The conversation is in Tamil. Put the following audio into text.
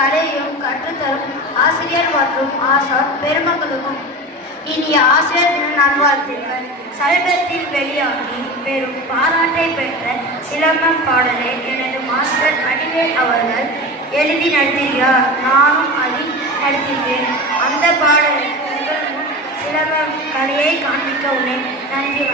கலையையும் கற்றுத்தரும் ஆசிரியர் மற்றும் ஆசான் பெருமக்களுக்கும் இனிய ஆசிரியர் தின நல்வாழ்த்துக்கள். சமீபத்தில் வெளியாகி பெரும் பாராட்டை பெற்ற சிலம்பம் பாடலை எனது மாஸ்டர் வடிவேல் அவர்கள் எழுதி நடத்துகிறார். நானும் அதில் நடத்துகிறேன். அந்த பாடலை உங்கள் முன் சிலம்பம் கலையை காண்பிக்க உள்ளேன். நன்றி.